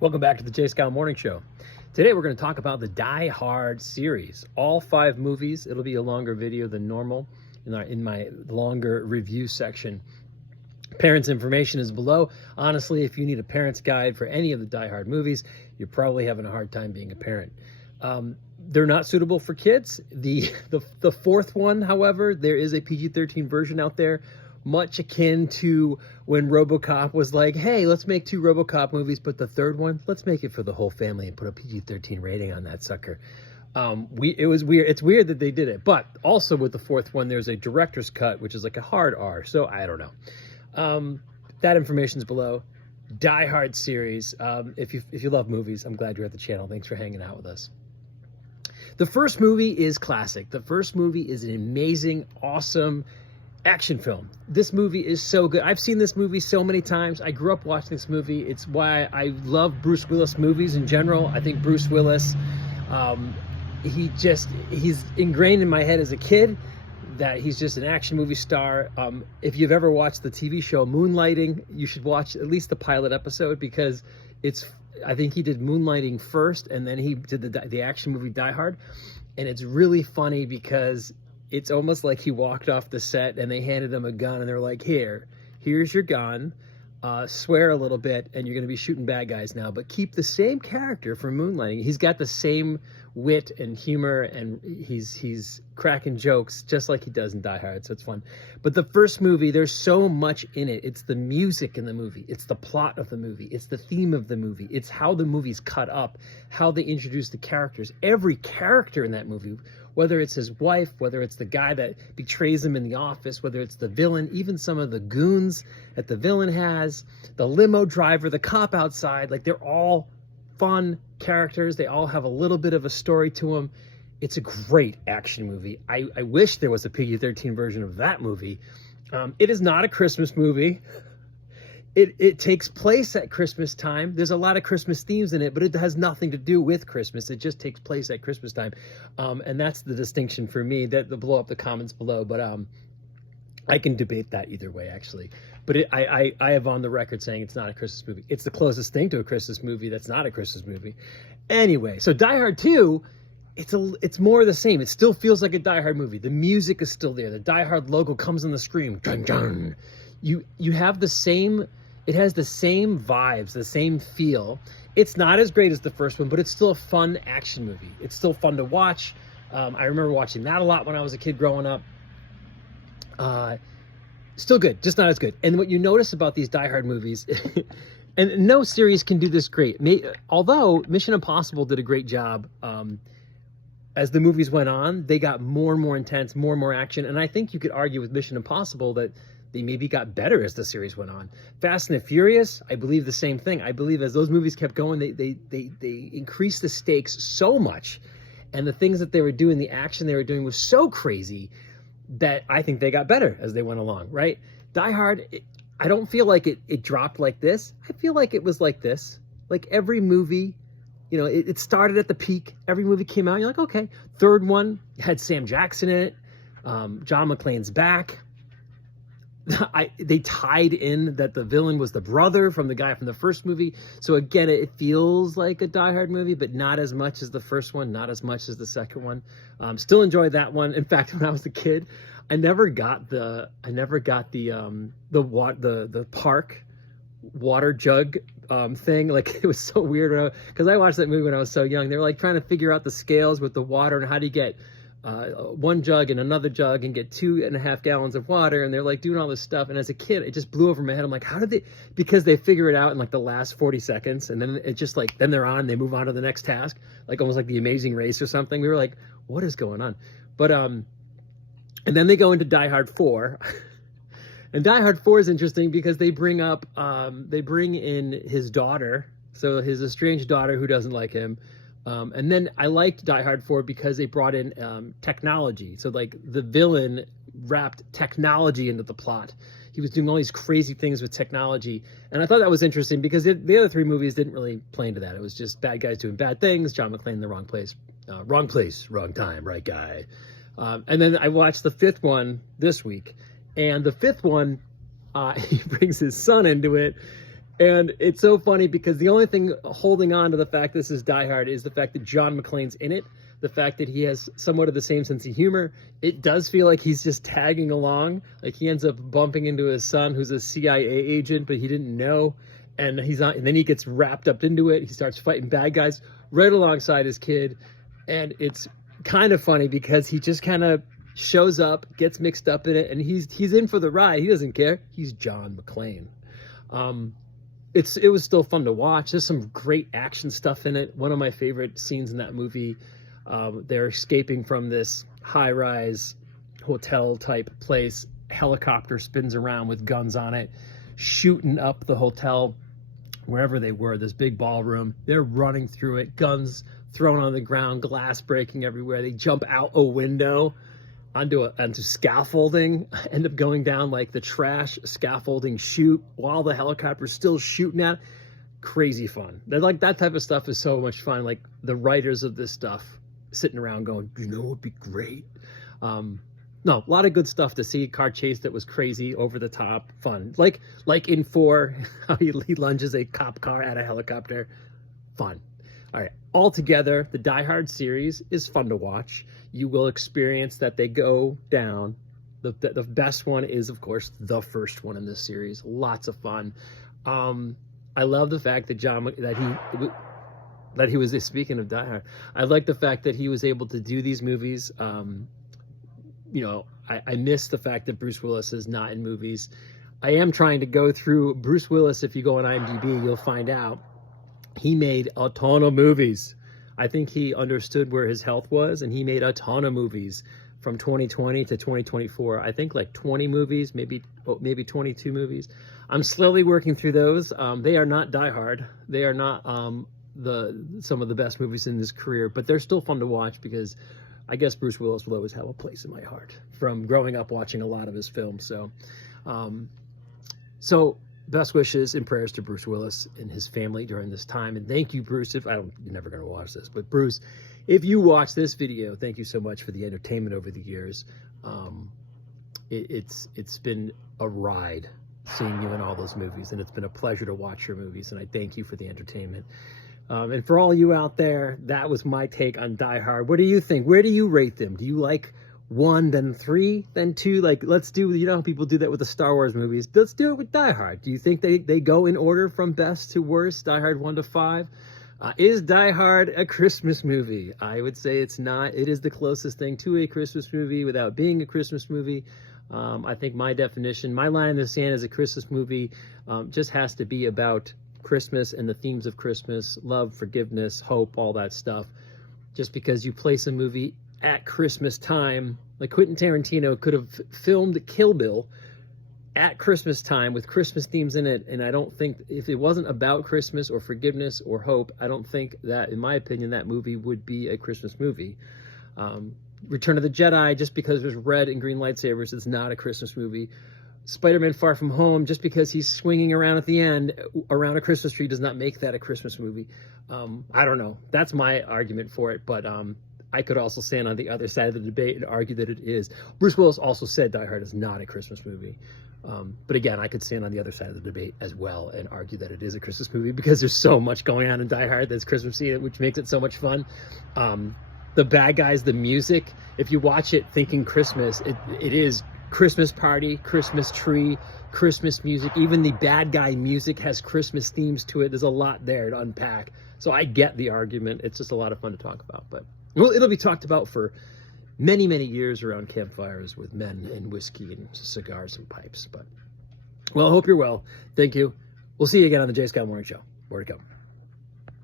Welcome back to the jscall Morning Show. Today we're going to talk about the Die Hard series. All 5 movies. It'll be a longer video than normal in my longer review section. Parents' information is below. Honestly, if you need a parent's guide for any of the Die Hard movies, you're probably having a hard time being a parent. They're not suitable for kids. The fourth one, however, there is a PG-13 version out there, much akin to when RoboCop was like, hey, let's make 2 RoboCop movies, but the third one, let's make it for the whole family and put a PG-13 rating on that sucker. It was weird. It's weird that they did it, but also with the fourth one, there's a director's cut, which is like a hard R, so I don't know. That information is below. Die Hard series. If you love movies, I'm glad you're at the channel. Thanks for hanging out with us. The first movie is classic. The first movie is an amazing, awesome action film. This movie is so good. I've seen this movie so many times. I grew up watching this movie. It's why I love Bruce Willis movies in general. I think Bruce Willis, he's ingrained in my head as a kid that he's just an action movie star. If you've ever watched the TV show Moonlighting, you should watch at least the pilot episode, because I think he did Moonlighting first, and then he did the action movie Die Hard. And it's really funny because it's almost like he walked off the set and they handed him a gun and they're like, here's your gun, swear a little bit and you're going to be shooting bad guys now, but keep the same character from Moonlighting. He's got the same wit and humor, and he's cracking jokes just like he does in Die Hard, so it's fun. But the first movie, there's so much in it. It's the music in the movie, it's the plot of the movie, it's the theme of the movie, it's how the movie's cut up, how they introduce the characters. Every character in that movie, whether it's his wife, whether it's the guy that betrays him in the office, whether it's the villain, even some of the goons that the villain has, the limo driver, the cop outside, like they're all fun characters. They all have a little bit of a story to them. It's a great action movie. I wish there was a PG-13 version of that movie. It is not a Christmas movie. It takes place at Christmas time. There's a lot of Christmas themes in it, but it has nothing to do with Christmas. It just takes place at Christmas time. And that's the distinction for me. That blow up the comments below, but I can debate that either way, actually. But I have on the record saying it's not a Christmas movie. It's the closest thing to a Christmas movie that's not a Christmas movie. Anyway, so Die Hard 2, it's more of the same. It still feels like a Die Hard movie. The music is still there. The Die Hard logo comes on the screen. Dun, dun. You have the same, it has the same vibes, the same feel. It's not as great as the first one, but it's still a fun action movie. It's still fun to watch. I remember watching that a lot when I was a kid growing up. Still good, just not as good. And what you notice about these Die Hard movies, and no series can do this great, although Mission Impossible did a great job. As the movies went on, they got more and more intense, more and more action. And I think you could argue with Mission Impossible that they maybe got better as the series went on. Fast and the Furious, I believe the same thing. I believe as those movies kept going, they increased the stakes so much. And the things that they were doing, the action they were doing was so crazy that I think they got better as they went along, right? Die Hard, I don't feel like it dropped like this. I feel like it was like this. Like every movie, you know, it started at the peak. Every movie came out, you're like, okay. Third one had Sam Jackson in it. John McClane's back. They tied in that the villain was the brother from the guy from the first movie. So again, it feels like a Die Hard movie, but not as much as the first one, not as much as the second one. Still enjoyed that one. In fact, when I was a kid, I never got the park water jug thing. Like, it was so weird because I watched that movie when I was so young. They were like trying to figure out the scales with the water and how do you get one jug and another jug and get 2.5 gallons of water, and they're like doing all this stuff. And as a kid, it just blew over my head. I'm like, how did they? Because they figure it out in like the last 40 seconds, and then it just like, then they move on to the next task, like almost like the Amazing Race or something. We were like, what is going on? But and then they go into Die Hard 4. And Die Hard 4 is interesting because they bring in his daughter, so his estranged daughter who doesn't like him. And then I liked Die Hard 4 because they brought in technology. So like the villain wrapped technology into the plot. He was doing all these crazy things with technology. And I thought that was interesting because the other 3 movies didn't really play into that. It was just bad guys doing bad things, John McClane in the wrong place, wrong time, right guy. And then I watched the 5th one this week. And the 5th one, he brings his son into it. And it's so funny because the only thing holding on to the fact this is Die Hard is the fact that John McClane's in it, the fact that he has somewhat of the same sense of humor. It does feel like he's just tagging along. Like he ends up bumping into his son who's a CIA agent, but he didn't know. And and then he gets wrapped up into it. He starts fighting bad guys right alongside his kid. And it's kind of funny because he just kind of shows up, gets mixed up in it, and he's in for the ride. He doesn't care. He's John McClane. It was still fun to watch. There's some great action stuff in it. One of my favorite scenes in that movie, they're escaping from this high-rise hotel type place. Helicopter spins around with guns on it, shooting up the hotel wherever they were, this big ballroom. They're running through it, guns thrown on the ground, glass breaking everywhere. They jump out a window onto scaffolding, end up going down like the trash scaffolding chute while the helicopter's still shooting at. Crazy fun. They're like, that type of stuff is so much fun. Like the writers of this stuff sitting around going, you know, it'd be great. No, a lot of good stuff to see. Car chase that was crazy, over the top, fun. Like in 4, how he lunges a cop car at a helicopter. Fun. All right. Altogether, the Die Hard series is fun to watch. You will experience that they go down. The best one is, of course, the first one in this series. Lots of fun. I love the fact that he was, speaking of Die Hard, I like the fact that he was able to do these movies. You know, I miss the fact that Bruce Willis is not in movies. I am trying to go through Bruce Willis. If you go on IMDb, you'll find out he made a ton of movies. I think he understood where his health was, and he made a ton of movies from 2020 to 2024. I think like 20 movies, maybe 22 movies. I'm slowly working through those. They are not Die Hard. They are not some of the best movies in his career, but they're still fun to watch because I guess Bruce Willis will always have a place in my heart from growing up watching a lot of his films. So best wishes and prayers to Bruce Willis and his family during this time. And thank you, Bruce. You're never going to watch this, but Bruce, if you watch this video, thank you so much for the entertainment over the years. It's been a ride seeing you in all those movies, and it's been a pleasure to watch your movies, and I thank you for the entertainment. And for all you out there, that was my take on Die Hard. What do you think? Where do you rate them? Do you like 1, then 3, then 2? Like, let's do, you know how people do that with the Star Wars movies. Let's do it with Die Hard. Do you think they go in order from best to worst? Die Hard 1 to 5? Is Die Hard a Christmas movie? I would say it's not. It is the closest thing to a Christmas movie without being a Christmas movie. I think my definition, my line in the sand as a Christmas movie just has to be about Christmas and the themes of Christmas, love, forgiveness, hope, all that stuff. Just because you place a movie at Christmas time, like Quentin Tarantino could have filmed Kill Bill at Christmas time with Christmas themes in it, and I don't think, if it wasn't about Christmas or forgiveness or hope, I don't think that, in my opinion, that movie would be a Christmas movie. Return of the Jedi, just because there's red and green lightsabers, is not a Christmas movie. Spider-Man Far From Home, just because he's swinging around at the end around a Christmas tree, does not make that a Christmas movie. I don't know. That's my argument for it, but I could also stand on the other side of the debate and argue that it is. Bruce Willis also said Die Hard is not a Christmas movie. But again, I could stand on the other side of the debate as well and argue that it is a Christmas movie because there's so much going on in Die Hard that's Christmassy, which makes it so much fun. The bad guys, the music, if you watch it thinking Christmas, it is Christmas party, Christmas tree, Christmas music. Even the bad guy music has Christmas themes to it. There's a lot there to unpack. So I get the argument. It's just a lot of fun to talk about. But well, it'll be talked about for many, many years around campfires with men and whiskey and cigars and pipes. But, well, I hope you're well. Thank you. We'll see you again on the jscall Morning Show. More to come.